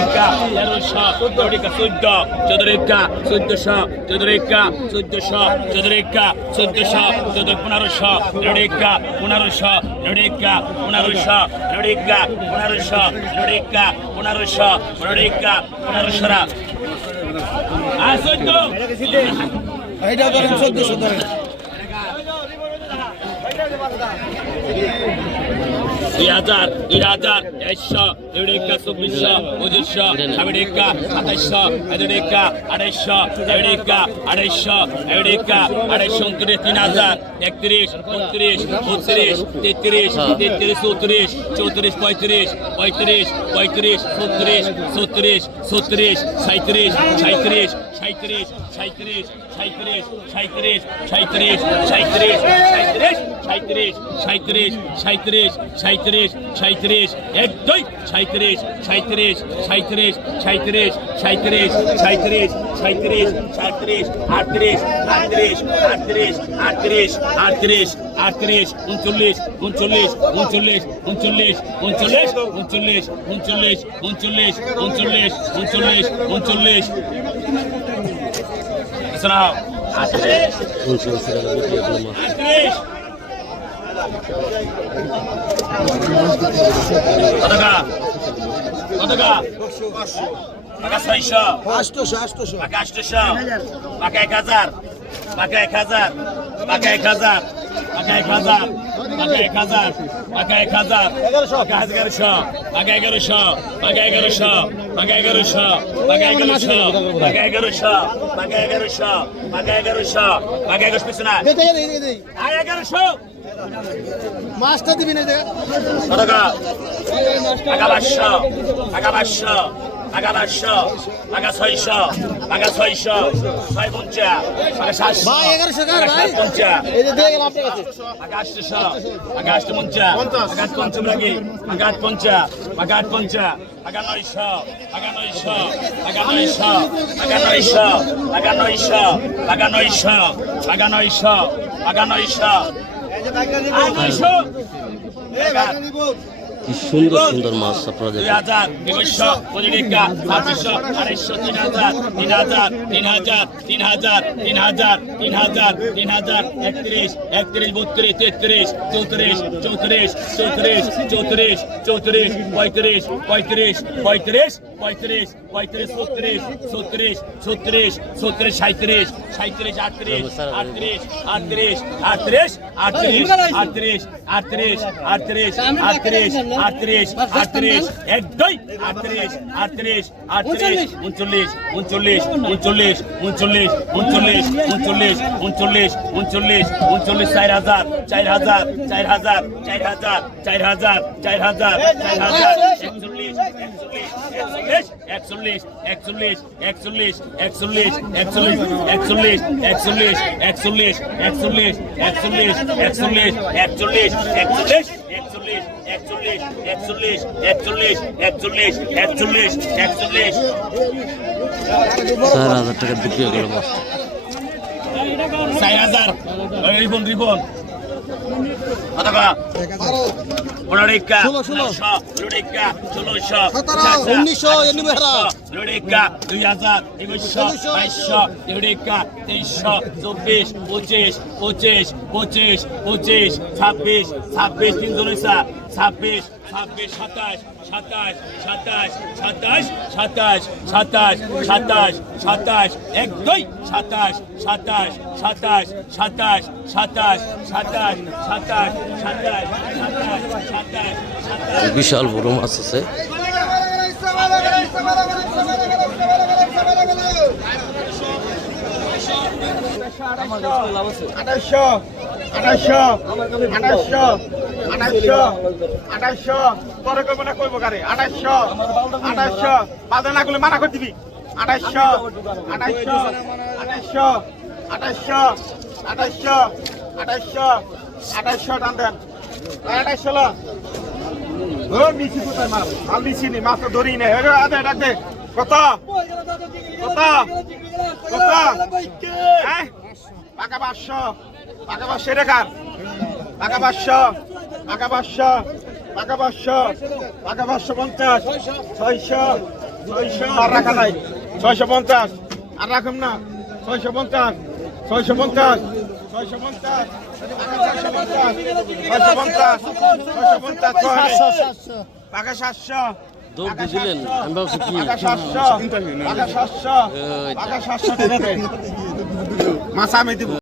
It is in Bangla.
চৌদ্দিকা তেরোশো চৌদ্দিকা চোদ্দ। চৌদ্দিকা চোদ্দশো চৌদ্দিকা চোদ্দশো চৌদ্দিকা চোদ্দশো চৌদ্দ পনেরোশো তেরোডিকা পনেরোশো তেরোডিকা পনেরোশো তেরোডিকা পনেরোশো তেরোডিকা পনেরোশো তেরোডিকা পনেরোশোরা। দুই হাজার দুই হাজার একশো দুই রেখা চব্বিশশো, পঁচিশশো সাড়ে রেখা সাতাইশশো এত রেখা আড়াইশো দুই রেখা আড়াইশো এক রেখা আড়াইশো উনত্রিশ তিন হাজার, একত্রিশ উনত্রিশ বত্রিশ, তেত্রিশ তেত্রিশ, চৌত্রিশ পঁয়ত্রিশ পঁয়ত্রিশ ছত্রিশ ছত্রিশ ছত্রিশ সাঁত্রিশ সাঁত্রিশ সাঁত্রিশ সাঁত্রিশ সাঁত্রিশ সাঁত্রিশ সাঁত্রিশ সাঁত্রিশ সাঁত্রিশ সাঁত্রিশ সাঁত্রিশ সাঁত্রিশ সাঁত্রিশ এক দুই সাঁত্রিশ সাঁত্রিশ সাঁত্রিশ সাঁত্রিশ সাঁত্রিশ সাঁত্রিশ সাঁত্রিশ সাঁত্রিশ আটত্রিশ আটত্রিশ আটত্রিশ আটত্রিশ আটত্রিশ আটত্রিশ উনচল্লিশ উনচল্লিশ উনচল্লিশ উনচল্লিশ উনচল্লিশ উনচল্লিশ উনচল্লিশ উনচল্লিশ উনচল্লিশ উনচল্লিশ উনচল্লিশ শোনাও আটত্রিশ আটত্রিশ টাকা ছয়শো আষ্টশো টাকা টাকা এক হাজার টাকা এক হাজার টাকা এক হাজার টাকা এক হাজার টাকা এক হাজার টাকা এক হাজার টাকা এগারোশো টাকা এগারোশো টাকা এগারোশো টাকা এগারোশো টাকা এগারোশো টাকা এগারোশো টাকা এগারোশো টাকা এগারোশো টাকা এগারোশো দেখে আয় এগারোশো। মাছটা দিবি না টাকা পাঁচশো টাকা পাঁচশো টাকা পাঁচশো টাকা ছয়শো টাকা ছয়শো ছয় পঞ্চা টাকা সাতশো ভাই এগারোশো কার টাকা সাত পঞ্চা। এই যে দিয়ে গেলাম আপনার কাছে। আকাশশো আকাশ পঞ্চা পঞ্চম লাগি আকাশ পঞ্চা পঞ্চা আগা নয়শো আগা নয়শো আগা নয়শো আগা নয়শো আগা নয়শো আগা নয়শো আগা নয়শো আগা নয়শো। আগা নয়শো? কি সুন্দর সুন্দর মাছ আপনারা দেখেন। তিন হাজার তিন হাজার তিন হাজার তিন হাজার তিন হাজার তিন হাজার একত্রিশ একত্রিশ বত্রিশ তেত্রিশ চৌত্রিশ চৌত্রিশ চৌত্রিশ চৌত্রিশ চৌত্রিশ পঁয়ত্রিশ পঁয়ত্রিশ পঁয়ত্রিশ পঁয়ত্রিশ পঁয়ত্রিশ ছত্রিশ ছত্রিশ ছত্রিশ ছত্রিশ সাঁত্রিশ সাঁত্রিশ আটত্রিশ আটত্রিশ আটত্রিশ আটত্রিশ আটত্রিশ আটত্রিশ আটত্রিশ আটত্রিশ আটত্রিশ আটত্রিশ আটত্রিশ এক দুই আটত্রিশ আটত্রিশ আটত্রিশ, উনচল্লিশ উনচল্লিশ উনচল্লিশ উনচল্লিশ উনচল্লিশ উনচল্লিশ উনচল্লিশ উনচল্লিশ উনচল্লিশ, চার হাজার চার হাজার চার হাজার চার হাজার চার হাজার চার হাজার চার হাজার, একচল্লিশ একচল্লিশ একচল্লিশ একচল্লিশ একচল্লিশ একচল্লিশ একচল্লিশ একচল্লিশ একচল্লিশ একচল্লিশ একচল্লিশ একচল্লিশ একচল্লিশ একচল্লিশ একচল্লিশ একচল্লিশ একচল্লিশ একচল্লিশ একচল্লিশ একচল্লিশ একচল্লিশ চার হাজার টাকা বিক্রি হয়ে গেল চার হাজার রিবন রিবন কত পনেরো ষোলোশো ষোলোশো সতেরো উনিশশো এনিবে হারা দুই টিকা দুই হাজার একুশশো। বাইশশো দুই টিকা তেইশশো চব্বিশ পঁচিশ পঁচিশ পঁচিশ পঁচিশ ছাব্বিশ ছাব্বিশ তিনশো নয়সা ছাব্বিশ ছাব্বিশ সাতাশ সাতাশ সাতাশ সাতাশ সাতাশ সাতাশ সাতাশ সাতাশ এক দুই সাতাশ সাতাশ সাতাশ সাতাশ সাতাশ সাতাশ সাতাশ সাতাশ সাতাশ সাতাশ বিশাল বড় মাছ আছে আঠাশশো আঠাশশো আঠাশশো আঠাশশো আঠাশশো পরে করব না বাজার না করলে মানা করে দিবি আঠাশশো আঠাশশো আঠাশশো আঠাশশো আঠাশশো আঠাশশো আঠাশশো টান দেন আঠাশশো হ্যাঁ? পাকা পাকা পাকা পাকা পঞ্চাশ, ছয়শো ছয়শো, আর রাখা নাই। ছয়শো পঞ্চাশ। আর রাখুন না। ছয়শো পঞ্চাশ ছয়শো পঞ্চাশ। পাকা সাতশো দৌড় দিয়েছিলেন আমি ভাবছি কি পাকা আমি দিব